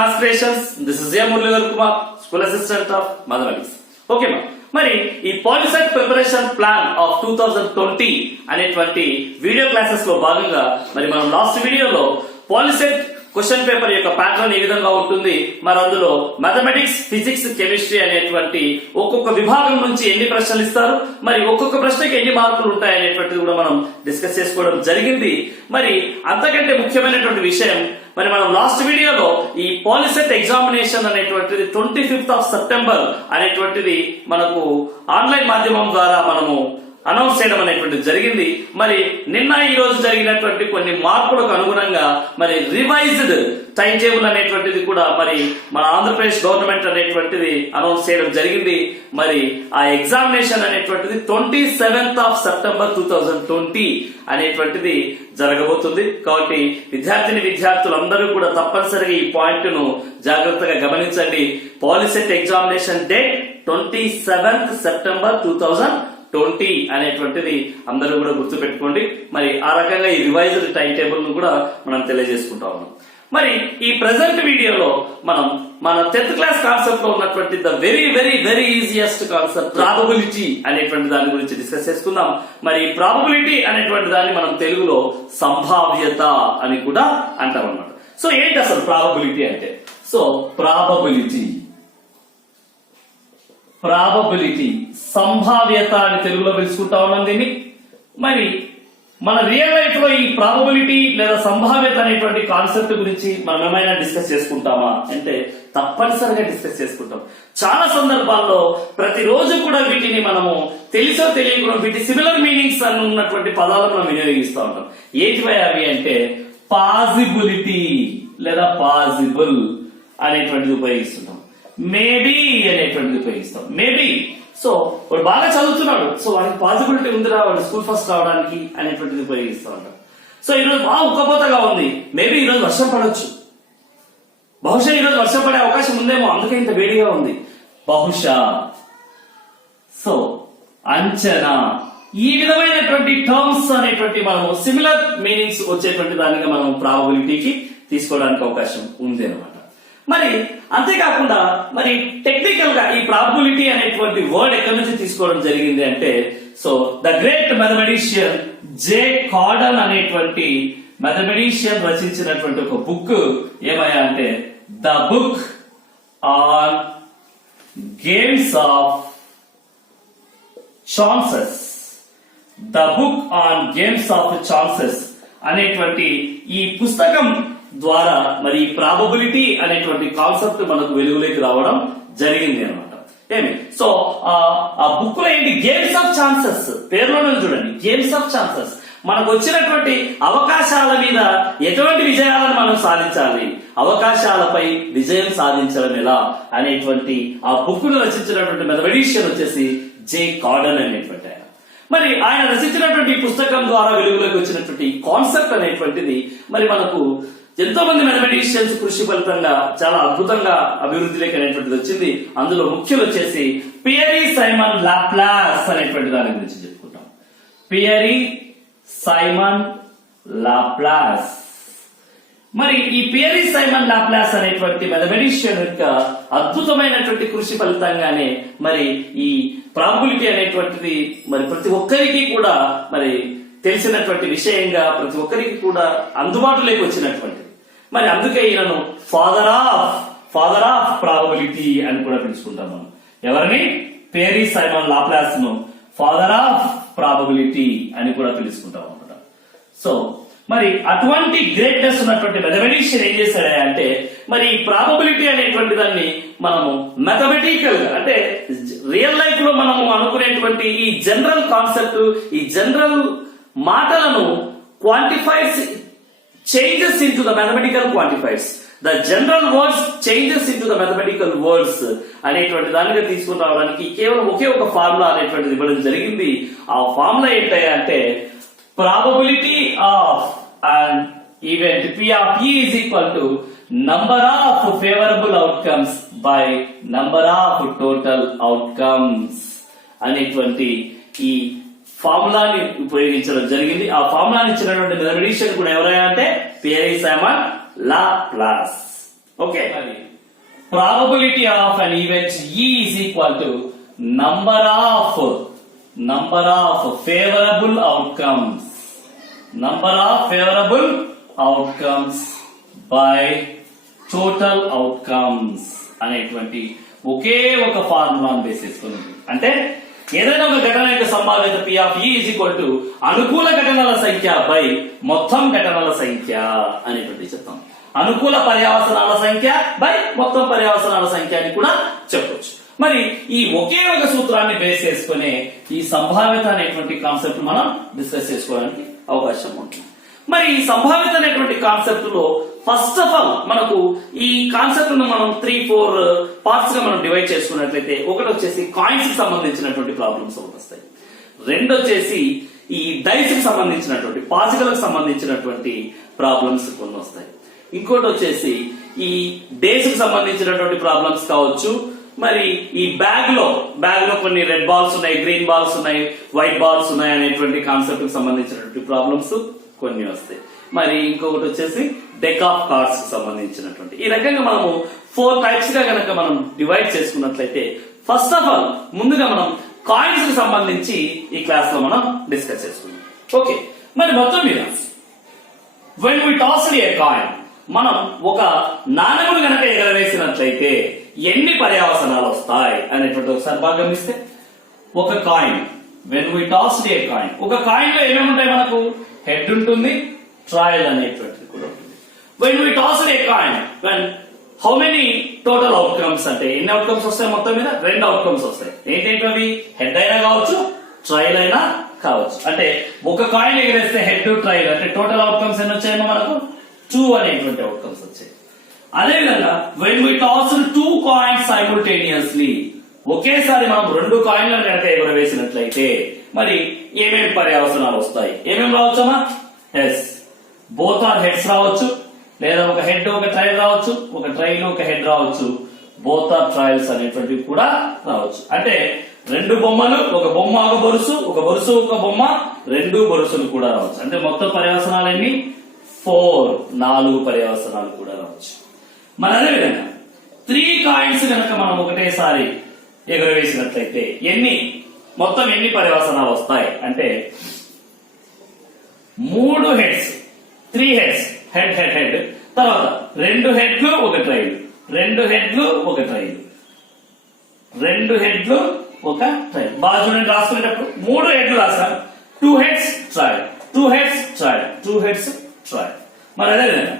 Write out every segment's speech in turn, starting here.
Maths Creations. This is A. Muralidhar Kumar, School Assistant of Mathematics. Okay, ma. మరి ఈ POLYCET preparation plan of 2020 అనేటువంటి video classes లో భాగంగా మరి మనం లాస్ట్ వీడియోలో పాలిసెట్ క్వశ్చన్ పేపర్ యొక్క ప్యాటర్న్ ఏ విధంగా ఉంటుంది, మరి అందులో మ్యాథమెటిక్స్, ఫిజిక్స్, కెమిస్ట్రీ అనేటువంటి ఒక్కొక్క విభాగం నుంచి ఎన్ని ప్రశ్నలు ఇస్తారు, మరి ఒక్కొక్క ప్రశ్నకి ఎన్ని మార్కులు ఉంటాయి అనేటువంటిది కూడా మనం డిస్కస్ చేసుకోవడం జరిగింది. మరి అంతకంటే ముఖ్యమైనటువంటి విషయం, మరి మనం లాస్ట్ వీడియోలో ఈ పాలిసెట్ ఎగ్జామినేషన్ అనేటువంటిది 25th of September అనేటువంటిది మనకు ఆన్లైన్ మాధ్యమం ద్వారా మనము అనౌన్స్ చేయడం అనేటువంటిది జరిగింది. మరి నిన్న ఈ రోజు జరిగినటువంటి కొన్ని మార్పులకు అనుగుణంగా మరి రివైజ్డ్ టైం టేబుల్ అనేటువంటిది కూడా మరి మన ఆంధ్రప్రదేశ్ గవర్నమెంట్ అనేటువంటిది అనౌన్స్ చేయడం జరిగింది. మరి ఆ ఎగ్జామినేషన్ అనేటువంటిది 27th of September 2020 అనేటువంటిది జరగబోతుంది. కాబట్టి విద్యార్థులందరూ కూడా తప్పనిసరిగా ఈ పాయింట్ ను జాగ్రత్తగా గమనించండి. POLYCET examination date 27th September 2020 అనేటువంటిది అందరూ కూడా గుర్తు పెట్టుకోండి. మరి ఆ రకంగా ఈ రివైజ్డ్ టైం టేబుల్ ను కూడా మనం తెలియజేసుకుంటా ఉన్నాం. మరి ఈ ప్రెసెంట్ వీడియోలో మనం మన 10th క్లాస్ కాన్సెప్ట్ లో ఉన్నటువంటి the very very very easiest concept probability అనేటువంటి దాని గురించి డిస్కస్ చేసుకుందాం. మరి ప్రాబబిలిటీ అనేటువంటి దాన్ని మనం తెలుగులో సంభావ్యత అని కూడా అంటాం అన్నమాట. సో ఏంటి అసలు ప్రాబబిలిటీ అంటే? సో ప్రాబబిలిటీ సంభావ్యత అని తెలుగులో పిలుచుకుంటా ఉన్నాం దీన్ని. మరి మన రియల్ లైఫ్ లో ఈ ప్రాబబిలిటీ లేదా సంభావ్యత అనేటువంటి కాన్సెప్ట్ గురించి మనం ఏమైనా డిస్కస్ చేసుకుంటామా అంటే తప్పనిసరిగా డిస్కస్ చేసుకుంటాం. చాలా సందర్భాల్లో ప్రతిరోజు కూడా వీటిని మనము తెలుసో తెలియకుండా వీటి సిమిలర్ మీనింగ్స్ అని ఉన్నటువంటి పదాలను మనం వినియోగిస్తూ ఉంటాం. ఏంటివై అవి అంటే పాజిబిలిటీ లేదా పాజిబుల్ అనేటువంటిది ఉపయోగిస్తుంటాం. మేబీ అనేటువంటిది ఉపయోగిస్తాం. మేబీ సో వాడు బాగా చదువుతున్నాడు, సో వాడికి పాజిబిలిటీ ఉందిరా వాడు స్కూల్ ఫస్ట్ రావడానికి అనేటువంటిది ఉపయోగిస్తూ ఉంటాం. సో ఈరోజు బాగా ఉక్కపోతగా ఉంది, మేబీ ఈరోజు వర్షం పడవచ్చు, బహుశా ఈరోజు వర్షం పడే అవకాశం ఉందేమో అందుకే ఇంత వేడిగా ఉంది, బహుశా. సో అంచనా, ఈ విధమైనటువంటి టర్మ్స్ అనేటువంటి మనము సిమిలర్ మీనింగ్స్ వచ్చేటువంటి దానిగా మనం ప్రాబబిలిటీకి తీసుకోవడానికి అవకాశం ఉంది అనమాట. మరి అంతేకాకుండా మరి టెక్నికల్ గా ఈ ప్రాబబిలిటీ అనేటువంటి వర్డ్ ఎక్కడి నుంచి తీసుకోవడం జరిగింది అంటే, so the great mathematician J cordon అనేటువంటి మ్యాథమెటిషియన్ రచించినటువంటి ఒక బుక్ ఏమయ్యా అంటే the book on games of chances. The book on games of chances అనేటువంటి ఈ పుస్తకం ద్వారా మరి ప్రాబబిలిటీ అనేటువంటి కాన్సెప్ట్ మనకు వెలుగులోకి రావడం జరిగింది అనమాట. ఏమి సో ఆ బుక్ లో ఏంటి, గేమ్స్ ఆఫ్ ఛాన్సెస్, పేరులోనే చూడండి గేమ్స్ ఆఫ్ ఛాన్సెస్. మనకు వచ్చినటువంటి అవకాశాల మీద ఎటువంటి విజయాలను మనం సాధించాలి, అవకాశాలపై విజయం సాధించడం ఎలా అనేటువంటి ఆ బుక్ ను రచించినటువంటి మ్యాథమెటిషియన్ వచ్చేసి జే కార్డన్ అనేటువంటి ఆయన. మరి ఆయన రచించినటువంటి పుస్తకం ద్వారా వెలుగులోకి వచ్చినటువంటి కాన్సెప్ట్ అనేటువంటిది మరి మనకు ఎంతో మంది మ్యాథమెటిషియన్స్ కృషి ఫలితంగా చాలా అద్భుతంగా అభివృద్ధిలోకి అనేటువంటిది వచ్చింది. అందులో ముఖ్యులు వచ్చేసి పియరీ సైమన్ లాప్లాస్ అనేటువంటి దాని గురించి చెప్పుకుంటాం. Pierre Simon Laplace. మరి ఈ పియరీ సైమన్ లాప్లాస్ అనేటువంటి మ్యాథమెటిషియన్ యొక్క అద్భుతమైనటువంటి కృషి ఫలితంగానే మరి ఈ ప్రాబబిలిటీ అనేటువంటిది మరి ప్రతి ఒక్కరికి కూడా మరి తెలిసినటువంటి విషయంగా, ప్రతి ఒక్కరికి కూడా అందుబాటులోకి వచ్చినటువంటిది. మరి అందుకే ఈయనను ఫాదర్ ఆఫ్ ప్రాబబిలిటీ అని కూడా పిలుచుకుంటాం మనం. ఎవరిని? పియరీ సైమన్ లాప్లాస్ ను ఫాదర్ ఆఫ్ ప్రాబబిలిటీ అని కూడా పిలుచుకుంటాం అన్నమాట. సో మరి అటువంటి గ్రేట్నెస్ ఉన్నటువంటి మ్యాథమెటిషియన్ ఏం చేశాడే అంటే మరి ప్రాబబిలిటీ అనేటువంటి దాన్ని మనము మ్యాథమెటికల్ గా అంటే రియల్ లైఫ్ లో మనము అనుకునేటువంటి ఈ జనరల్ కాన్సెప్ట్, ఈ జనరల్ మాటలను క్వాంటిఫైర్స్ changes into the mathematical quantifiers. The general words changes into the mathematical words అనేటువంటి దానిగా తీసుకుని రావడానికి కేవలం ఒకే ఒక ఫార్ములా అనేటువంటిది ఇవ్వడం జరిగింది. ఆ ఫార్ములా ఏంటంటే probability of an event P of E is equal to number of favorable outcomes by number of total outcomes అనేటువంటి ఈ ఫార్ములాని ఉపయోగించడం జరిగింది. ఆ ఫార్ములాని ఇచ్చినటువంటి మ్యాథమెటిషియన్ కూడా ఎవరైనా అంటే Pierre Simon Laplace. Okay, probability of an event E is equal to number of favorable outcomes by total outcomes అనేటువంటి ఒకే ఒక ఫార్ములాను బేస్ చేసుకుని, అంటే ఏదైనా ఒక ఘటన యొక్క సంభావ్యత P of E is equal to అనుకూల ఘటనల సంఖ్య బై మొత్తం ఘటనల సంఖ్య అనేటువంటి చెప్తాం. అనుకూల పర్యావసనాల సంఖ్య బై మొత్తం పర్యావసనాల సంఖ్య అని కూడా చెప్పొచ్చు. మరి ఈ ఒకే ఒక సూత్రాన్ని బేస్ చేసుకునే ఈ సంభావ్యత అనేటువంటి కాన్సెప్ట్ మనం డిస్కస్ చేసుకోవడానికి అవకాశం ఉంటుంది. మరి ఈ సంభావ్యత అనేటువంటి కాన్సెప్ట్ లో ఫస్ట్ ఆఫ్ ఆల్ మనకు ఈ కాన్సెప్ట్ ను మనం 3-4 పార్ట్స్ గా మనం డివైడ్ చేసుకున్నట్లయితే, ఒకటి వచ్చేసి కాయిన్స్ కి సంబంధించినటువంటి ప్రాబ్లమ్స్ వస్తాయి, రెండు వచ్చేసి ఈ డైస్ కి సంబంధించినటువంటి పాచికలకు సంబంధించినటువంటి ప్రాబ్లమ్స్ కొన్ని వస్తాయి, ఇంకోటి వచ్చేసి ఈ డేస్ కి సంబంధించినటువంటి ప్రాబ్లమ్స్ కావచ్చు. మరి ఈ బ్యాగ్ లో కొన్ని రెడ్ బాల్స్ ఉన్నాయి, గ్రీన్ బాల్స్ ఉన్నాయి, వైట్ బాల్స్ ఉన్నాయి అనేటువంటి కాన్సెప్ట్ కి సంబంధించినటువంటి ప్రాబ్లమ్స్ కొన్ని వస్తాయి. మరి ఇంకొకటి వచ్చేసి డెక్ ఆఫ్ కార్డ్స్ కి సంబంధించినటువంటి, ఈ రకంగా మనము 4 టైప్స్ గా గనక మనం డివైడ్ చేసుకున్నట్లయితే, ఫస్ట్ ఆఫ్ ఆల్ ముందుగా మనం కాయిన్స్ కి సంబంధించి ఈ క్లాస్ లో మనం డిస్కస్ చేసుకున్నాం. ఓకే, మరి మొత్తం మీద when we tossed a coin, మనం ఒక నాణెమును గనక ఎగరవేసినట్లయితే ఎన్ని పర్యావసనాలు వస్తాయి అనేటువంటి ఒకసారి బాగా గమనిస్తే, ఒక coin when we tossed a coin, ఒక కాయిన్ లో ఏమేమి ఉంటాయి, మనకు హెడ్ ఉంటుంది, ట్రయల్ అనేటువంటిది కూడా ఉంటుంది. When we tossed a coin, when how many total outcomes, అంటే ఎన్ని అవుట్కమ్స్ వస్తాయి మొత్తం మీద 2 అవుట్కమ్స్ వస్తాయి. ఏంటంటే అవి హెడ్ అయినా కావచ్చు, ట్రయల్ అయినా కావచ్చు. అంటే ఒక కాయిన్ ఎగరేస్తే హెడ్ ట్రయల్ అంటే టోటల్ అవుట్కమ్స్ ఎన్ని వచ్చాయేమో మనకు 2 అనేటువంటి అవుట్కమ్స్ వచ్చాయి. అదేవిధంగా when we tossed 2 coins simultaneously, ఒకేసారి మనం 2 కాయిన్లను కనుక ఎగురవేసినట్లయితే మరి ఏమేమి పర్యావసనాలు వస్తాయి, ఏమేమి రావచ్చమ్మా? ఎస్, బోత్ ఆర్ హెడ్స్ రావచ్చు, లేదా ఒక హెడ్ ఒక ట్రయల్ రావచ్చు, ఒక ట్రయల్ ఒక హెడ్ రావచ్చు, బోత్ ఆర్ ట్రయల్స్ అనేటువంటివి కూడా రావచ్చు. అంటే 2 బొమ్మలు, ఒక బొమ్మ ఒక బొరుసు, ఒక బొరుసు ఒక బొమ్మ, 2 బొరుసులు కూడా రావచ్చు. అంటే మొత్తం పర్యావసనాలు ఎన్ని? 4 పర్యావసనాలు కూడా రావచ్చు. మరి అదేవిధంగా 3 కాయిన్స్ కనుక మనం ఒకటేసారి ఎగురవేసినట్లయితే మొత్తం ఎన్ని పర్యావసనాలు వస్తాయి అంటే 3 heads, 3 heads, head head head, తర్వాత 2 హెడ్లు ఒక ట్రైల్, 2 హెడ్లు ఒక ట్రైల్, 2 హెడ్లు ఒక ట్రైల్. బాగా చూడండి, రాసుకునేటప్పుడు 3 హెడ్లు రాస్తాం, 2 heads trail, 2 heads trail, 2 heads trail. మరి అదేవిధంగా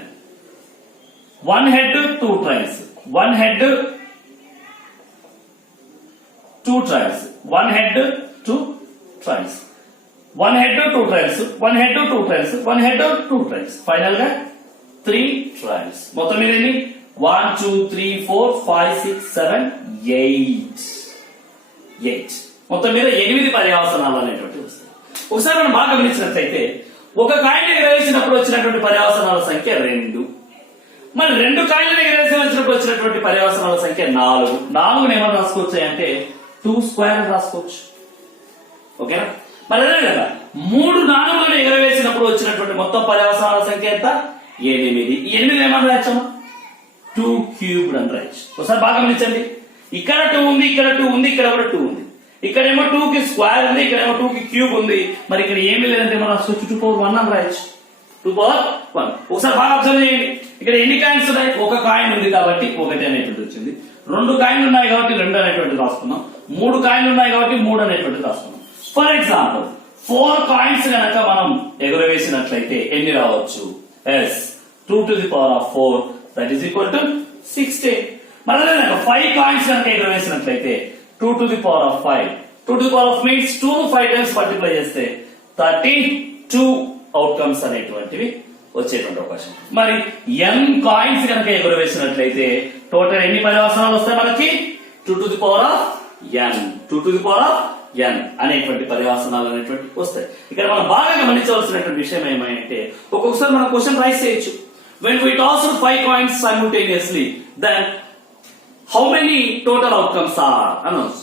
1 head 2 trails, 1 head 2 trails, 1 head 2 trails, 1 head 2 trails, 1 head 2 trails, 1 head 2 trails, final గా 3 ట్రైల్స్. మొత్తం మీద 1 2 3 4 5 6 7 8 మొత్తం మీద 8 పర్యావసనాలు అనేటువంటివి వస్తాయి. ఒకసారి మనం బాగా గమనించినట్లయితే, ఒక కాయిన్ ఎగరవేసినప్పుడు వచ్చినటువంటి పర్యావసనాల సంఖ్య 2, మరి 2 కాయిన్లు ఎగరవేసినప్పుడు వచ్చినటువంటి పర్యావసనాల సంఖ్య 4. 4 ఏమని రాసుకోవచ్చు అంటే 2 స్క్వేర్ రాసుకోవచ్చు. ఓకేనా? మరి అదేవిధంగా 3 నాణెములను ఎగరవేసినప్పుడు వచ్చినటువంటి మొత్తం పర్యావసనాల సంఖ్య ఎంత? 8. 8 ఏమని రాయచ్చమ్మా? 2 క్యూబ్డ్ అని రాయచ్చు. ఒకసారి బాగా గమనించండి, ఇక్కడ 2 ఉంది, ఇక్కడ 2 ఉంది, ఇక్కడ కూడా 2 ఉంది, ఇక్కడేమో 2 కి స్క్వేర్ ఉంది, ఇక్కడేమో 2 కి క్యూబ్ ఉంది. మరి ఇక్కడ ఏమీ లేదంటే మనం 2/1 అని రాయచ్చు. 2/1. ఒకసారి బాగా అబ్జర్వ్ చేయండి, ఇక్కడ ఎన్ని కాయిన్స్ ఉన్నాయి? ఒక కాయిన్ ఉంది కాబట్టి 1 అనేటువంటి వచ్చింది. 2 కాయిన్లు ఉన్నాయి కాబట్టి 2 అనేటువంటి రాసుకున్నాం. 3 కాయిన్లు ఉన్నాయి కాబట్టి 3 అనేటువంటి రాసుకున్నాం. ఫర్ ఎగ్జాంపుల్ 4 కాయిన్స్ కనుక మనం ఎగురవేసినట్లయితే ఎన్ని రావచ్చు? Yes, 2⁴ that is equal to 16. మరి అదేవిధంగా 5 కాయిన్స్ కనుక ఎగురవేసినట్లయితే 2⁵. 2⁵ మీన్స్ 2 ను 5 టైమ్స్ మల్టిప్లై చేస్తే 32 అవుట్కమ్స్ అనేటువంటివి వచ్చేటువంటి అవకాశం. మరి n కాయిన్స్ కనుక ఎగురవేసినట్లయితే టోటల్ ఎన్ని పర్యావసనాలు వస్తాయి మనకి? 2⁴n అనేటువంటి పర్యావసనాలు అనేటువంటి వస్తాయి. ఇక్కడ మనం బాగా గమనించవలసినటువంటి విషయం ఏమంటే, ఒక్కొక్కసారి మనం క్వశ్చన్ రైస్ చేయొచ్చు, when we toss 5 coins simultaneously then how many total outcomes are అనొచ్చు.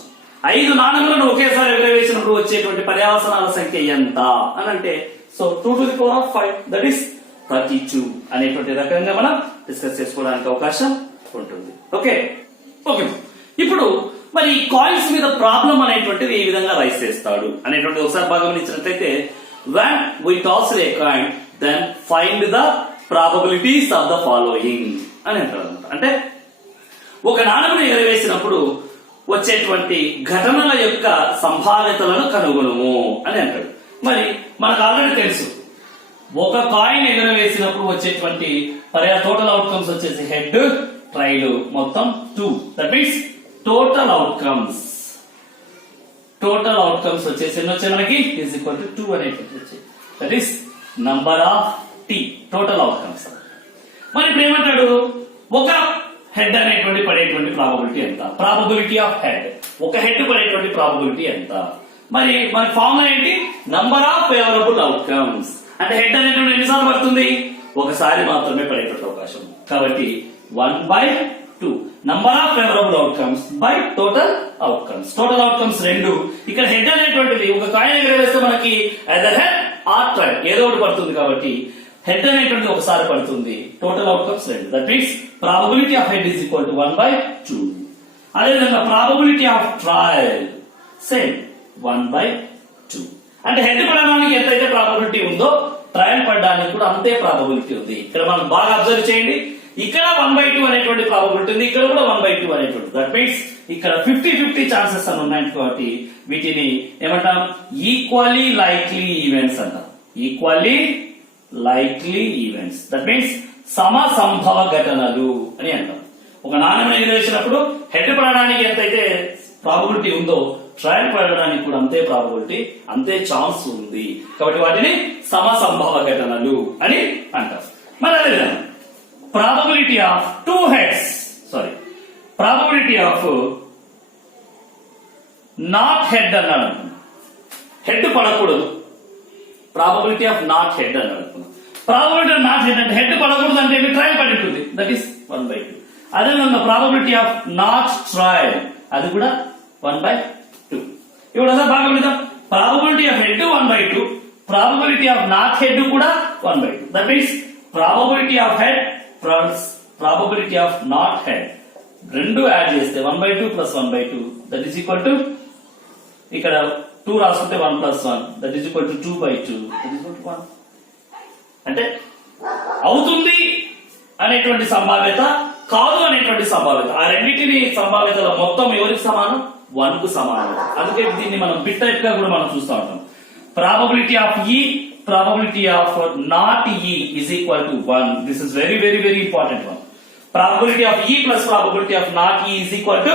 5 నాణెములను ఒకేసారి ఎగరవేసినప్పుడు వచ్చేటువంటి పర్యావసనాల సంఖ్య ఎంత అని అంటే, సో 2⁵ దట్ ఈస్ 32 అనేటువంటి రకంగా మనం డిస్కస్ చేసుకోవడానికి అవకాశం ఉంటుంది. ఓకే ఓకే ఇప్పుడు మరి కాయిన్స్ మీద ప్రాబ్లం అనేటువంటిది ఏ విధంగా రైస్ చేస్తాడు అనేటువంటి ఒకసారి బాగా గమనించినట్లయితే when we toss a coin then find the probabilities of the following అని అంటారు అనమాట. అంటే ఒక నాణెమును ఎగరవేసినప్పుడు వచ్చేటువంటి ఘటనల యొక్క సంభావ్యతలను కనుగొనము అని అంటాడు. మరి మనకు ఆల్రెడీ తెలుసు ఒక కాయిన్ ఎగరవేసినప్పుడు వచ్చేటువంటి టోటల్ అవుట్కమ్స్ వచ్చేసి హెడ్ ట్రైల్ మొత్తం 2. దట్ మీన్స్ టోటల్ అవుట్కమ్స్ వచ్చేసి ఎన్ని వచ్చాయి మనకి ఈజ్ ఈక్వల్ టు 2 అనేటువంటి వచ్చాయి. That is number of the total outcomes. మరి ఇప్పుడు ఏమంటాడు ఒక హెడ్ అనేటువంటి పడేటువంటి ప్రాబబిలిటీ ఎంత, ప్రాబబిలిటీ ఆఫ్ హెడ్, ఒక హెడ్ పడేటువంటి ప్రాబబిలిటీ ఎంత. మరి మన ఫార్ములా ఏంటి, నంబర్ ఆఫ్ ఫేవరబుల్ అవుట్కమ్స్. అంటే హెడ్ అనేటువంటి ఎన్నిసార్లు పడుతుంది, ఒకసారి మాత్రమే పడేటువంటి అవకాశం. కాబట్టి 1/2 number of favourable outcomes by total outcomes. Total outcomes 2. ఇక్కడ హెడ్ అనేటువంటిది ఒక కాయిన్ ఎగరవేస్తే మనకి ఐదర్ హెడ్ ఆర్ ట్రైల్ ఏదో ఒకటి పడుతుంది. కాబట్టి హెడ్ అనేటువంటిది ఒకసారి పడుతుంది. Total outcomes 2. That means probability of head is equal to 1/2. అదేవిధంగా ప్రాబబిలిటీ ఆఫ్ ట్రైల్ సేమ్ 1/2. అంటే హెడ్ పడడానికి ఎంతైతే ప్రాబబిలిటీ ఉందో ట్రయల్ పడడానికి కూడా అంతే ప్రాబబిలిటీ ఉంది. ఇక్కడ మనం బాగా అబ్జర్వ్ చేయండి, ఇక్కడ 1/2 అనేటువంటి ప్రాబబిలిటీ ఉంది, ఇక్కడ కూడా 1/2 అనేటువంటి. దట్ మీన్స్ ఇక్కడ 50-50 ఛాన్సెస్ అని ఉన్నాయి. కాబట్టి వీటిని ఏమంటాం, ఈక్వల్లీ లైక్లీ ఈవెంట్స్ అంటాం. Equally likely events that means సమ సంభవ ఘటనలు అని అంటాం. ఒక నాణ్యం ఎగరేసినప్పుడు హెడ్ పడడానికి ఎంతైతే ప్రాబబిలిటీ ఉందో ట్రయల్ పడడానికి కూడా అంతే ప్రాబబిలిటీ, అంతే ఛాన్స్ ఉంది. కాబట్టి వాటిని సమ సంభవ ఘటనలు అని అంటారు. మరి అదేవిధంగా probability of 2 heads probability of not head అన్నాడు. హెడ్ పడకూడదు, ప్రాబబిలిటీ ఆఫ్ నాట్ హెడ్ అన్నాడు. ప్రాబబిలిటీ ఆఫ్ నాట్ హెడ్ అంటే హెడ్ పడకూడదు అంటే ట్రయల్ పడి ఉంటుంది. That is 1/2. అదేవిధంగా ప్రాబబిలిటీ ఆఫ్ నాట్ ట్రయల్ అది కూడా 1/2. ఇప్పుడు అసలు బాగా గమనిద్దాం, probability of head 1/2, probability of not head కూడా 1/2. That means probability of head plus probability of not head రెండు యాడ్ చేస్తే 1/2 plus 1/2 that is equal to, ఇక్కడ 2 రాసుకుంటే 1 plus 1 that is equal to 2/2 that is equal to 1. అంటే అవుతుంది అనేటువంటి సంభావ్యత, కాదు అనేటువంటి సంభావ్యత, ఆ రెండింటిని సంభావ్యతల మొత్తం ఎవరికి సమానం, 1 కు సమానం. అందుకే దీన్ని మనం బిట్ టైప్ గా కూడా మనం చూస్తూ ఉంటాం. ప్రాబబిలిటీ ఆఫ్ ఈ, ప్రాబబిలిటీ ఆఫ్ నాట్ ఈ is equal to 1. This is very very very important one. Probability of ఈ ప్లస్ ప్రాబబిలిటీ ఆఫ్ నాట్ ఈ ఈజ్ ఈక్వల్ టు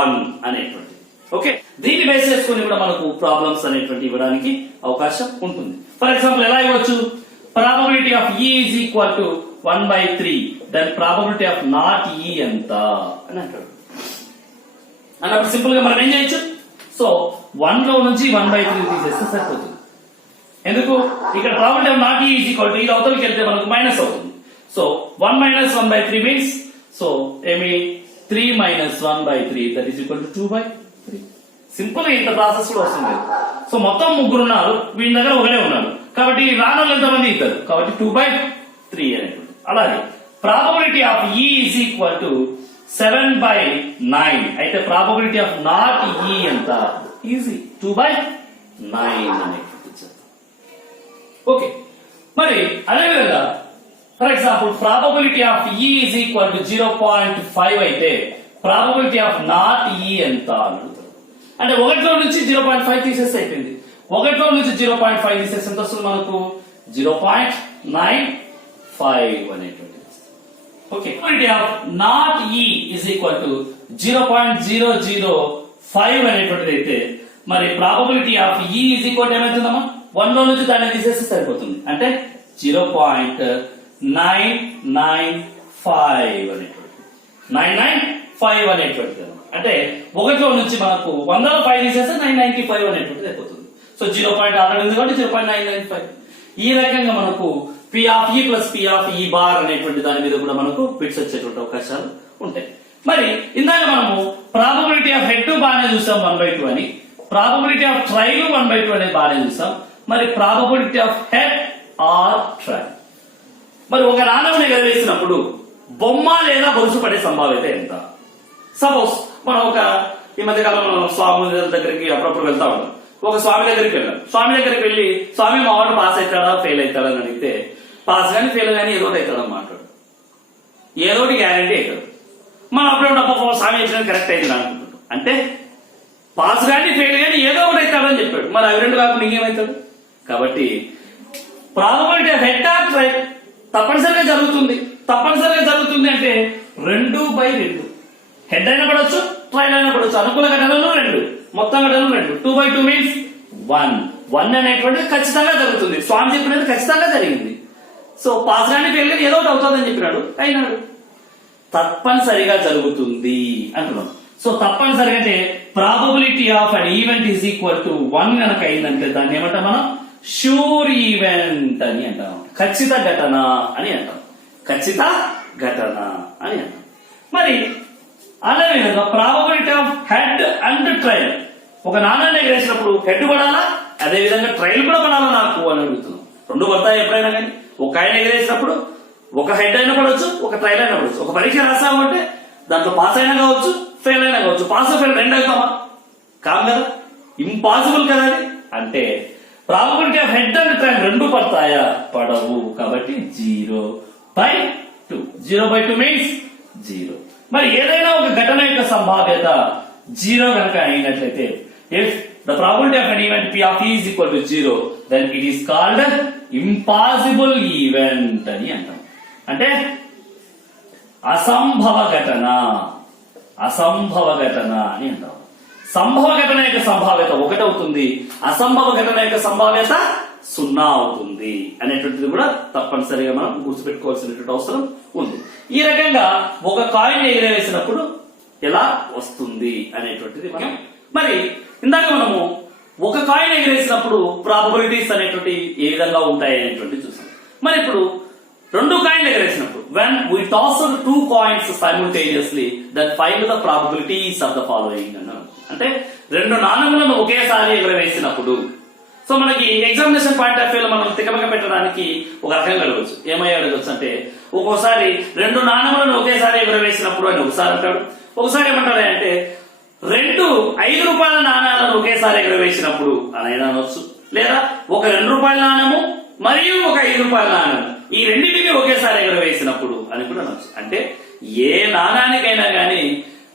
1 అనేటువంటి. ఓకే, దీన్ని బేస్ చేసుకుని కూడా మనకు ప్రాబ్లమ్స్ అనేటువంటి ఇవ్వడానికి అవకాశం ఉంటుంది. ఫర్ ఎగ్జాంపుల్ ఎలా ఇవ్వచ్చు, ప్రాబబిలిటీ ఆఫ్ ఈ ఈజ్ ఈక్వల్ టు 1/3 దాని ప్రాబబిలిటీ ఆఫ్ నాట్ ఈ ఎంత అని అంటాడు. అన్నప్పుడు సింపుల్ గా మనం ఏం చేయొచ్చు, సో 1 లో నుంచి 1/3 తీసేస్తే సరిపోతుంది. ఎందుకు, ఇక్కడ ప్రాబబిలిటీ ఆఫ్ నాట్ ఈ ఈజ్ ఈక్వల్ టు ఇది అవతలకి వెళ్తే మనకు మైనస్ అవుతుంది. సో 1 - 1/3 మీన్స్, సో ఏమి 3 - 1/3 that is equal to 2/3. Simple ఇంత ప్రాసెస్ లో వస్తుంది. సో మొత్తం 3 ఉన్నారు, వీళ్ళ దగ్గర ఒకడే ఉన్నాడు కాబట్టి రానోళ్ళు ఎంతమంది ఇద్దరు, కాబట్టి 2/3 అనేటువంటి. అలాగే ప్రాబబిలిటీ ఆఫ్ ఈ ఈజ్ ఈక్వల్ టు 7/9 అయితే ప్రాబబిలిటీ ఆఫ్ నాట్ ఈ ఎంత, ఈజీ 2/9 అనేటువంటి. ఓకే, మరి అదేవిధంగా ఫర్ ఎగ్జాంపుల్ ప్రాబబిలిటీ ఆఫ్ ఈ ఈజ్ ఈక్వల్ టు 0.5 అయితే ప్రాబబిలిటీ ఆఫ్ నాట్ ఈ ఎంత అని అడుగుతారు. అంటే 1లో నుంచి 0.5 తీసేస్తే అయిపోయింది. 1లో నుంచి 0.5 తీసేస్తే ఎంత వస్తుంది మనకు, 0.95 అనేటువంటి. ఓకే, ప్రాబబిలిటీ ఆఫ్ నాట్ ఈ ఈజ్ ఈక్వల్ టు 0.005 అనేటువంటిది అయితే మరి ప్రాబబిలిటీ ఆఫ్ ఈ ఈజ్ ఈక్వల్ టు ఏమవుతుందమ్మా, 1లో నుంచి దాన్ని తీసేస్తే సరిపోతుంది. అంటే 0.995 అనేటువంటి, 995 అనేటువంటిది. అంటే 1లో నుంచి మనకు 100లో 5 తీసేస్తే 995 అనేటువంటిది అయిపోతుంది. సో 0 పాయింట్ ఆల్రెడీ ఉంది కాబట్టి 0.995. ఈ రకంగా మనకు P ఆఫ్ ఈ ప్లస్ P ఆఫ్ ఈ బార్ అనేటువంటి దాని మీద కూడా మనకు బిట్స్ వచ్చేటువంటి అవకాశాలు ఉంటాయి. మరి ఇందాక మనము ప్రాబబిలిటీ ఆఫ్ హెడ్ బాగానే చూసాం 1/2 అని, ప్రాబబిలిటీ ఆఫ్ ట్రైల్ 1/2 అనేది బాగానే చూసాం. మరి probability of head or trail, మరి ఒక నాణెం ఎగరవేసినప్పుడు బొమ్మ లేదా గొలుసు పడే సంభావ్యత ఎంత? సపోజ్ మనం ఈ మధ్య కాలంలో స్వామి దగ్గరికి అప్పుడప్పుడు వెళ్తా ఉంటాం. ఒక స్వామి దగ్గరికి వెళ్ళాం. స్వామి దగ్గరికి వెళ్ళి స్వామి మా వాడు పాస్ అవుతాడా ఫెయిల్ అవుతాడా అని అడిగితే పాస్ కానీ ఫెయిల్ కానీ ఏదో అవుతాడని మాట్లాడు, ఏదోటి గ్యారంటీ అవుతాడు. మనం అప్పుడప్పుడు స్వామి వేసినది కరెక్ట్ అయింది అనుకుంటున్నాం. అంటే పాస్ కానీ ఫెయిల్ కానీ ఏదో ఒకటి అవుతాడని చెప్పాడు. మరి అవి రెండు కాకుండా ఇంకేమవుతాడు? కాబట్టి probability of head of trail తప్పనిసరిగా జరుగుతుంది. తప్పనిసరిగా జరుగుతుంది అంటే 2/2. హెడ్ అయినా పడవచ్చు, ట్రైల్ అయినా పడవచ్చు. అనుకూల ఘటనలు 2, మొత్తం ఘటనలు 2. 2/2 మీన్స్ 1 అనేటువంటిది ఖచ్చితంగా జరుగుతుంది. స్వామి చెప్పినది ఖచ్చితంగా జరిగింది. సో పాస్ కానీ ఫెయిల్ కానీ ఏదో ఒకటి అవుతుందని చెప్పినాడు, అయినాడు. తప్పనిసరిగా జరుగుతుంది అంటున్నాం. సో తప్పనిసరిగా అంటే probability of an event is equal to 1 కనుక అయిందంటే దాన్ని ఏమంటాం మనం? షూర్ ఈవెంట్ అని అంటాం. ఖచ్చిత ఘటన అని అంటాం. ఖచ్చిత ఘటన అని అంటాం. మరి అదే విధంగా probability of head and trail. ఒక నాణాన్ని ఎగరేసినప్పుడు హెడ్ పడాలా, అదే విధంగా ట్రైల్ కూడా పడాలా నాకు అని అడుగుతున్నాం. 2 పడతాయి ఎప్పుడైనా కానీ. ఒక ఆయన ఎగరేసినప్పుడు ఒక హెడ్ అయినా పడవచ్చు, ఒక ట్రైల్ అయినా పడవచ్చు. ఒక పరీక్ష రాసామంటే దాంట్లో పాస్ అయినా కావచ్చు, ఫెయిల్ అయినా కావచ్చు. పాస్ ఫెయిల్ 2 అవుతామా? కాదు కదా, ఇంపాసిబుల్ కదా అది. అంటే probability of head and trail 2 పడతాయా? పడవు. కాబట్టి 0/2. 0/2 మీన్స్ 0. మరి ఏదైనా ఒక ఘటన యొక్క సంభావ్యత 0 కనుక అయినట్లయితే if the probability of N event P of E is equal to 0 then it is called impossible event అని అంటాం. అంటే అసంభవ ఘటన, అసంభవ ఘటన అని అంటాం. సంభవ ఘటన యొక్క సంభావ్యత 1 అవుతుంది, అసంభవ ఘటన యొక్క సంభావ్యత 0 అవుతుంది అనేటువంటిది కూడా తప్పనిసరిగా మనం గుర్తుపెట్టుకోవాల్సినటువంటి అవసరం ఉంది. ఈ రకంగా ఒక కాయిన్ ఎగిరవేసినప్పుడు ఎలా వస్తుంది అనేటువంటిది మనం మరి ఇందాక మనము ఒక కాయిన్ ఎగిరేసినప్పుడు ప్రాబబిలిటీస్ అనేటువంటి ఏ విధంగా ఉంటాయి అనేటువంటి చూసాం. మరి ఇప్పుడు 2 కాయిన్లు ఎగరేసినప్పుడు when we toss 2 coins simultaneously then find the probabilities of the following అన్నాం. అంటే 2 నాణెములను ఒకేసారి ఎగరవేసినప్పుడు సో మనకి ఎగ్జామినేషన్ పాయింట్ ఆఫ్ వ్యూలో మనం తికమక పెట్టడానికి ఒక రకంగా అడగవచ్చు. ఏమై అడగవచ్చు అంటే ఒక్కోసారి 2 నాణెములను ఒకేసారి ఎగరవేసినప్పుడు అని ఒకసారి అంటాడు. ఒకసారి ఏమంటాడు అంటే 2 5 రూపాయల నాణ్యాలను ఒకేసారి ఎగరవేసినప్పుడు అని అయినా అనొచ్చు. లేదా ఒక 2 రూపాయల నాణ్యము మరియు ఒక 5 రూపాయల నాణ్యం ఈ రెండింటిని ఒకేసారి ఎగరవేసినప్పుడు అని కూడా అనొచ్చు. అంటే ఏ నాణానికైనా గానీ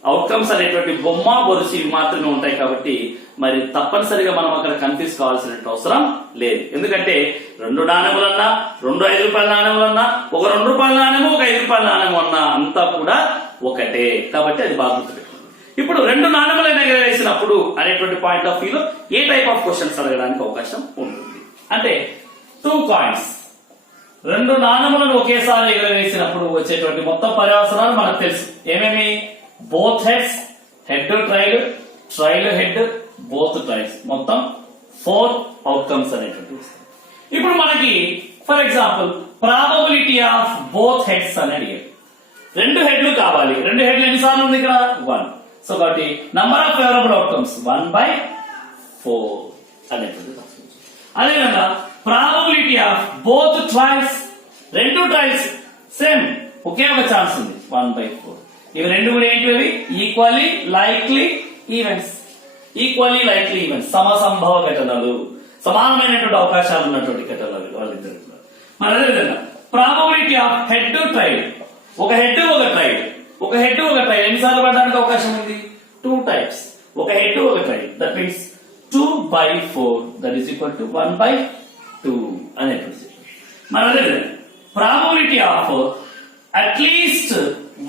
అవుట్కమ్స్ అనేటువంటి బొమ్మ బొరుసు ఇవి మాత్రమే ఉంటాయి. కాబట్టి మరి తప్పనిసరిగా మనం అక్కడ కన్ఫ్యూజ్ కావాల్సిన అవసరం లేదు. ఎందుకంటే 2 నాణ్యములన్నా 2 5 రూపాయల నాణ్యములన్నా ఒక 2 రూపాయల నాణ్యము ఒక 5 రూపాయల నాణ్యము అన్నా అంతా కూడా ఒకటే. కాబట్టి అది బాగా గుర్తుపెట్టుకోండి. ఇప్పుడు 2 నాణ్యములను ఎగరవేసినప్పుడు అనేటువంటి పాయింట్ ఆఫ్ వ్యూలో ఏ టైప్ ఆఫ్ క్వశ్చన్స్ అడగడానికి అవకాశం ఉంటుంది అంటే 2 కాయిన్స్ 2 నాణ్యములను ఒకేసారి ఎగరవేసినప్పుడు వచ్చేటువంటి మొత్తం పర్యావసనాలు మనకు తెలుసు. ఏమేమి? Both heads, head trail, trail head, both trails, మొత్తం 4 అవుట్కమ్స్ అనేటువంటి. ఇప్పుడు మనకి for example probability of both heads అని అడిగారు. 2 హెడ్లు కావాలి. 2 హెడ్లు ఎన్నిసార్లు ఉంది ఇక్కడ? 1. సో కాబట్టి నంబర్ ఆఫ్ ఫేవరబుల్ అవుట్కమ్స్ 1/4 అనేటువంటి. అదేవిధంగా probability of both trails 2 trails same ఒకే ఒక ఛాన్స్ ఉంది 1/4. ఇవి 2 కూడా ఏంటివి? Equally likely events. Equally likely events సమసంభవ ఘటనలు, సమానమైనటువంటి అవకాశాలు ఉన్నటువంటి ఘటనలు వాళ్ళిద్దరు. మరి అదేవిధంగా ప్రాబబిలిటీ ఆఫ్ హెడ్ ట్రైల్ ఒక హెడ్ ఒక ట్రైల్, ఒక హెడ్ ఒక ట్రైల్ ఎన్నిసార్లు పడడానికి అవకాశం ఉంది? 2 టైప్స్. ఒక హెడ్ ఒక trail that means 2/4 that is equal to 1/2 అనేటువంటి. మరి అదేవిధంగా ప్రాబబిలిటీ ఆఫ్ అట్లీస్ట్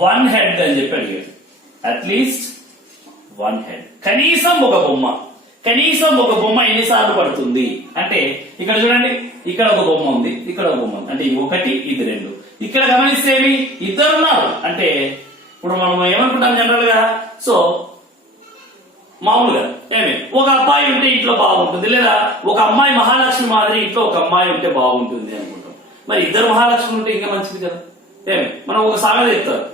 1 హెడ్ అని చెప్పి అడిగాడు. అట్లీస్ట్ 1 హెడ్ కనీసం ఒక బొమ్మ, కనీసం ఒక బొమ్మ ఎన్నిసార్లు పడుతుంది అంటే ఇక్కడ చూడండి, ఇక్కడ ఒక బొమ్మ ఉంది, ఇక్కడ ఒక బొమ్మ ఉంది. అంటే ఇది 1 ఇది 2. ఇక్కడ గమనిస్తే ఇద్దరు ఉన్నారు. అంటే ఇప్పుడు మనం ఏమనుకుంటాం జనరల్ గా, సో మామూలుగా ఒక అబ్బాయి ఉంటే ఇంట్లో బాగుంటుంది, లేదా ఒక అమ్మాయి మహాలక్ష్మి మాదిరి ఇంట్లో ఒక అమ్మాయి ఉంటే బాగుంటుంది అనుకుంటాం. మరి ఇద్దరు మహాలక్ష్మి ఉంటే ఇంకా మంచిది కదా. మనం ఒక సామెత చెప్తారు,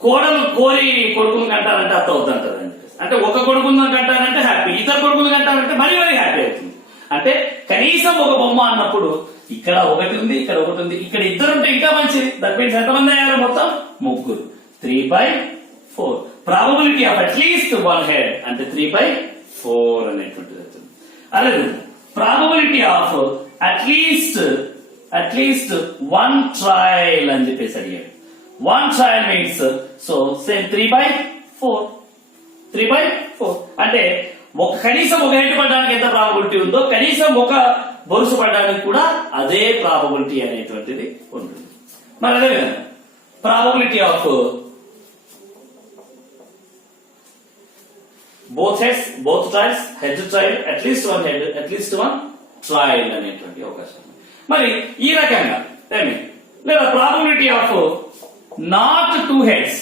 కోడలు కోరి కొడుకుని కంటారంటే అత్త వద్దంటారు అని చెప్పేసి. అంటే ఒక కొడుకుని కంటారంటే హ్యాపీ, ఇద్దరు కొడుకుని కంటారంటే మరీ మరీ హ్యాపీ అవుతుంది. అంటే కనీసం ఒక బొమ్మ అన్నప్పుడు ఇక్కడ ఒకటి ఉంది, ఇక్కడ ఒకటి ఉంది, ఇక్కడ ఇద్దరు ఉంటే ఇంకా మంచిది. దట్ మీన్స్ ఎంతమంది అయ్యారు? మొత్తం ముగ్గురు. 3/4. ప్రాబబిలిటీ ఆఫ్ అట్లీస్ట్ 1 head అంటే 3/4 అనేటువంటిది అవుతుంది. అలాగే ప్రాబబిలిటీ ఆఫ్ అట్లీస్ట్ 1 trial అని చెప్పేసి అడిగాడు. 1 trial మీన్స్ సో సేమ్ 3/4 అంటే కనీసం ఒక హెడ్ పడడానికి ఎంత ప్రాబబిలిటీ ఉందో కనీసం ఒక బొరుసు పడడానికి కూడా అదే ప్రాబబిలిటీ అనేటువంటిది ఉంటుంది. మరి అదే విధంగా probability of both heads, both trials, head trial, at least 1 head, at least 1 trial అనేటువంటి అవకాశం. మరి ఈ రకంగా లేదా ప్రాబబిలిటీ ఆఫ్ నాట్ 2 heads,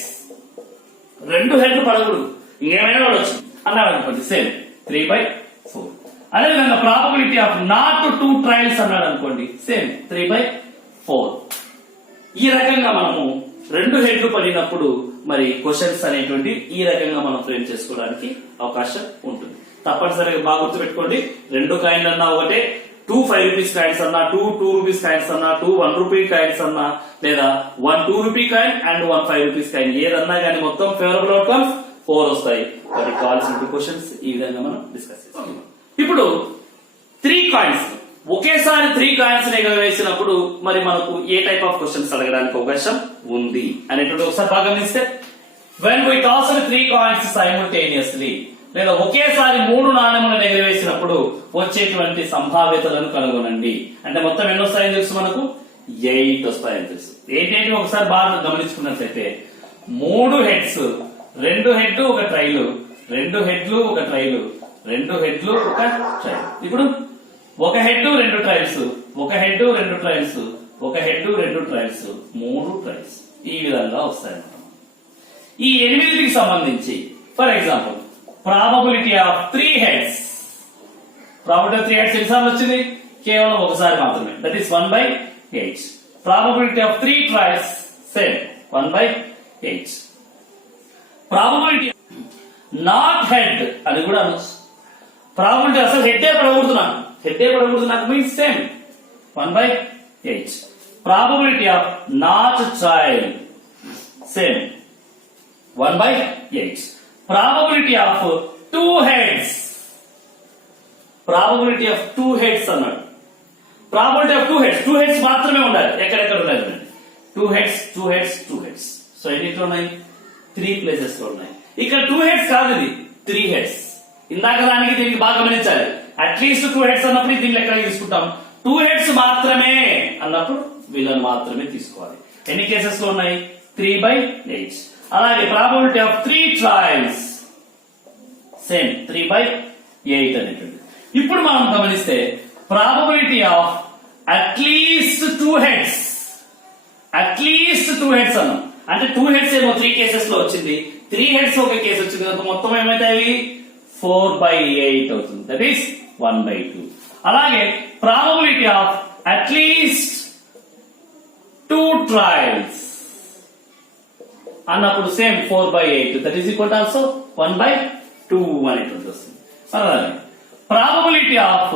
2 హెడ్లు పడకూడదు, ఇంకేమైనా పడవచ్చు అన్నాడు అనుకోండి, సేమ్ 3/4. అదేవిధంగా ప్రాబబిలిటీ ఆఫ్ నాట్ 2 trials అన్నాడు అనుకోండి, సేమ్ 3/4. ఈ రకంగా మనము 2 హెడ్లు పడినప్పుడు మరి క్వశ్చన్స్ అనేటువంటి ఈ రకంగా మనం ఫ్రేమ్ చేసుకోవడానికి అవకాశం ఉంటుంది. తప్పనిసరిగా బాగా గుర్తుపెట్టుకోండి, 2 కాయిన్లు అన్నా ఒకటే, 2 5 rupees కాయిన్స్ అన్నా, 2 2 rupees కాయిన్స్ అన్నా, 2 1 rupee కాయిన్స్ అన్నా, లేదా 1 2 rupee coin and 1 5 rupees coin ఏదన్నా కానీ మొత్తం ఫేవరబుల్ అవుట్కమ్స్ 4 వస్తాయి. వాటి కావాల్సిన క్వశ్చన్స్ ఈ విధంగా మనం డిస్కస్ చేస్తాం. ఇప్పుడు 3 కాయిన్స్ ఒకేసారి 3 కాయిన్స్ వేసినప్పుడు మరి మనకు ఏ టైప్ ఆఫ్ క్వశ్చన్స్ అడగడానికి అవకాశం ఉంది అనేటువంటి ఒకసారి బాగా గమనిస్తే, when we toss 3 coins simultaneously లేదా ఒకేసారి 3 నాణెములను ఎగరవేసినప్పుడు వచ్చేటువంటి సంభావ్యతలను కనుగొనండి. అంటే మొత్తం ఎన్ని వస్తాయని తెలుసు మనకు? 8 వస్తాయని తెలుసు. ఏంటంటే ఒకసారి బాగా గమనించుకున్నట్లయితే 3 heads, 2 head ఒక ట్రైలు, 2 headలు ఒక ట్రైలు, 2 headలు ఒక ట్రైల్. ఇప్పుడు 1 head 2 trials, 1 head 2 trials, 1 head 2 trials, 3 trials ఈ విధంగా వస్తాయన్నమాట. ఈ 8కి సంబంధించి for example probability of 3 heads, probability of 3 heads ఎన్నిసార్లు వచ్చింది? కేవలం ఒకసారి మాత్రమే, that is 1/8. Probability of 3 trials same 1/8. Probability not head అది కూడా అనొచ్చు. ప్రాబబిలిటీ అసలు హెడ్ పడకూడదు నాకు means same 1/8. Probability of not trail same 1/8. Probability of 2 heads, probability of 2 heads అన్నాడు. ప్రాబబిలిటీ ఆఫ్ 2 heads మాత్రమే ఉండాలి, ఎక్కడెక్కడ ఉండాలి? 2 heads. సో ఎన్నిట్లో ఉన్నాయి? 3 places లో ఉన్నాయి. ఇక్కడ 2 heads కాదు, ఇది 3 heads. ఇందాక దానికి దీనికి బాగా గమనించాలి. అట్లీస్ట్ 2 heads అన్నప్పుడు దీన్ని లెక్కకి తీసుకుంటాం. 2 heads మాత్రమే అన్నప్పుడు వీళ్ళని మాత్రమే తీసుకోవాలి. ఎన్ని కేసెస్ లో ఉన్నాయి? 3/8. అలాగే ప్రాబబిలిటీ ఆఫ్ 3 trials సేమ్ 3/8 అనేటువంటి. ఇప్పుడు మనం గమనిస్తే ప్రాబబిలిటీ ఆఫ్ అట్లీస్ట్ 2 heads అన్నాం. అంటే 2 heads ఏమో 3 కేసెస్ లో వచ్చింది, 3 heads ఒక కేసు వచ్చింది కనుక మొత్తం ఏమైతాయి? 4/8 అవుతుంది, దట్ ఈస్ 1/2. అలాగే ప్రాబబిలిటీ ఆఫ్ అట్లీస్ట్ 2 trials అన్నప్పుడు same 4/8, that is equal also 1/2 అనేటువంటి వస్తుంది. అలాగే ప్రాబబిలిటీ ఆఫ్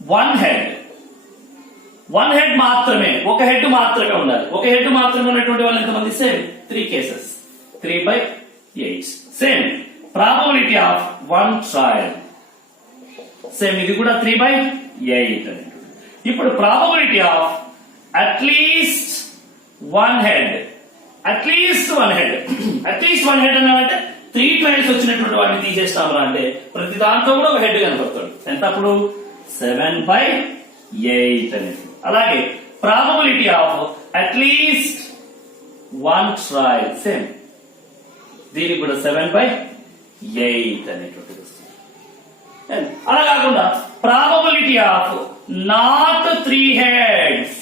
1 head మాత్రమే, ఒక హెడ్ మాత్రమే ఉండాలి. ఒక హెడ్ మాత్రమే ఉన్నటువంటి వాళ్ళు ఎంతమంది? Same 3 cases, 3/8. Same probability of 1 trial same ఇది కూడా 3/8 అనేది. ఇప్పుడు probability of at least 1 head అన్నామంటే 3 trials వచ్చినటువంటి వాడిని తీసేస్తామరా అంటే ప్రతి దాంట్లో కూడా ఒక హెడ్ కనపడతాడు. ఎంత అప్పుడు? 7/8 అనేది. అలాగే probability of at least 1 trial same దీనికి కూడా 7/8 అనేటువంటిది వస్తుంది. అలా కాకుండా ప్రాబబిలిటీ ఆఫ్ నాట్ 3 heads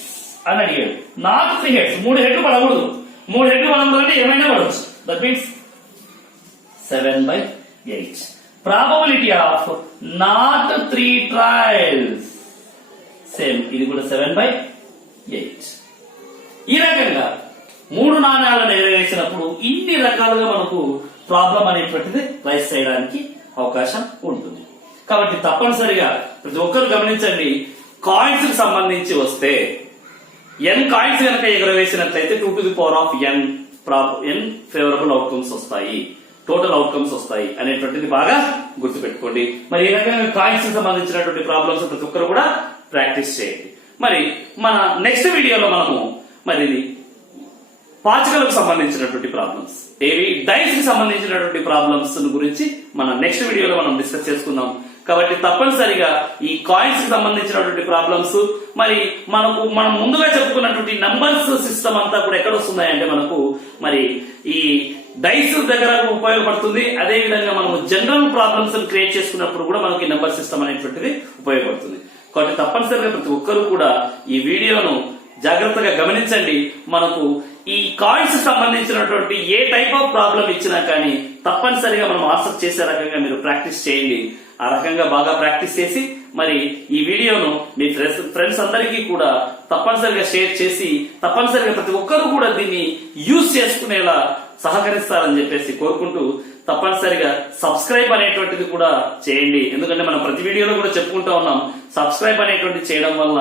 అని అడిగాడు. నాట్ 3 heads, 3 heads పడకూడదు. 3 heads పడకూడదు అంటే ఏమైనా పడవచ్చు, that means 7/8. Probability of not 3 trials same ఇది కూడా 7/8. ఈ రకంగా 3 నాణ్యాలను ఎగరవేసినప్పుడు ఇన్ని రకాలుగా మనకు ప్రాబ్లం అనేటువంటిది రైస్ చేయడానికి అవకాశం ఉంటుంది. కాబట్టి తప్పనిసరిగా ప్రతి ఒక్కరు గమనించండి, కాయిన్స్ కి సంబంధించి వస్తే n కాయిన్స్ కనుక ఎగరవేసినట్లయితే 2 to the power of n favourable outcomes వస్తాయి, టోటల్ అవుట్కమ్స్ వస్తాయి అనేటువంటిది బాగా గుర్తుపెట్టుకోండి. మరి ఈ రకంగా కాయిన్స్ కి సంబంధించినటువంటి ప్రాబ్లమ్స్ ప్రతి ఒక్కరు కూడా ప్రాక్టీస్ చేయండి. మరి మన నెక్స్ట్ వీడియోలో మనము మరి ఇది పాచికలకు సంబంధించినటువంటి ప్రాబ్లమ్స్, ఏవి డైస్ కి సంబంధించినటువంటి ప్రాబ్లమ్స్ గురించి మన నెక్స్ట్ వీడియోలో మనం డిస్కస్ చేసుకుందాం. కాబట్టి తప్పనిసరిగా ఈ కాయిన్స్ కి సంబంధించినటువంటి ప్రాబ్లమ్స్, మరి మనం ముందుగా చెప్పుకున్నటువంటి నంబర్స్ సిస్టమ్ అంతా కూడా ఎక్కడ వస్తున్నాయంటే మనకు మరి ఈ డైస్ దగ్గర ఉపయోగపడుతుంది. అదే విధంగా మనము జనరల్ ప్రాబ్లమ్స్ క్రియేట్ చేసుకున్నప్పుడు కూడా మనకి నెంబర్ సిస్టమ్ అనేటువంటిది ఉపయోగపడుతుంది. కాబట్టి తప్పనిసరిగా ప్రతి ఒక్కరు కూడా ఈ వీడియోను జాగ్రత్తగా గమనించండి. మనకు ఈ కాయిన్స్ సంబంధించినటువంటి ఏ టైప్ ఆఫ్ ప్రాబ్లం ఇచ్చినా కానీ తప్పనిసరిగా మనం ఆన్సర్ చేసే రకంగా మీరు ప్రాక్టీస్ చేయండి. ఆ రకంగా బాగా ప్రాక్టీస్ చేసి మరి ఈ వీడియోను మీ ఫ్రెండ్స్ అందరికీ కూడా తప్పనిసరిగా షేర్ చేసి తప్పనిసరిగా ప్రతి ఒక్కరు కూడా దీన్ని యూజ్ చేసుకునేలా సహకరిస్తారని చెప్పేసి కోరుకుంటూ, తప్పనిసరిగా సబ్స్క్రైబ్ అనేటువంటిది కూడా చేయండి. ఎందుకంటే మనం ప్రతి వీడియోలో కూడా చెప్పుకుంటూ ఉన్నాం, సబ్స్క్రైబ్ అనేటువంటి చేయడం వల్ల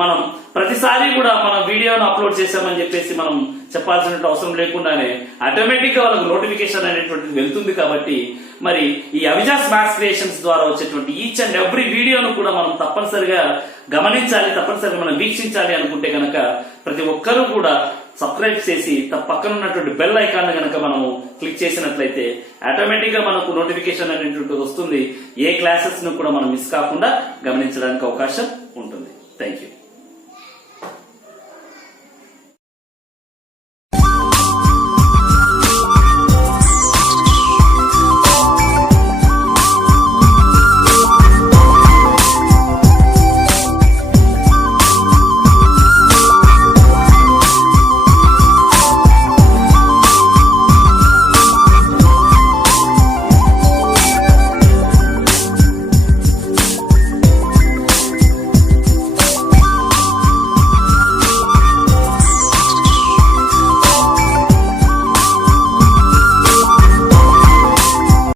మనం ప్రతిసారి కూడా మన వీడియోను అప్లోడ్ చేసామని చెప్పేసి మనం చెప్పాల్సిన అవసరం లేకుండానే ఆటోమేటిక్ గా వాళ్ళకు నోటిఫికేషన్ అనేటువంటిది వెళ్తుంది. కాబట్టి మరి ఈ అవిజాస్ మ్యాథ్స్ క్రియేషన్స్ ద్వారా వచ్చేటువంటి ఈచ్ అండ్ ఎవ్రీ వీడియోను కూడా మనం తప్పనిసరిగా గమనించాలి, తప్పనిసరిగా మనం వీక్షించాలి అనుకుంటే గనక ప్రతి ఒక్కరూ కూడా సబ్స్క్రైబ్ చేసి పక్కన ఉన్నటువంటి బెల్ ఐకాన్ గనక మనము క్లిక్ చేసినట్లయితే ఆటోమేటిక్ గా మనకు నోటిఫికేషన్ అనేటువంటిది వస్తుంది. ఏ క్లాసెస్ ను కూడా మనం మిస్ కాకుండా గమనించడానికి అవకాశం ఉంటుంది. Thank you.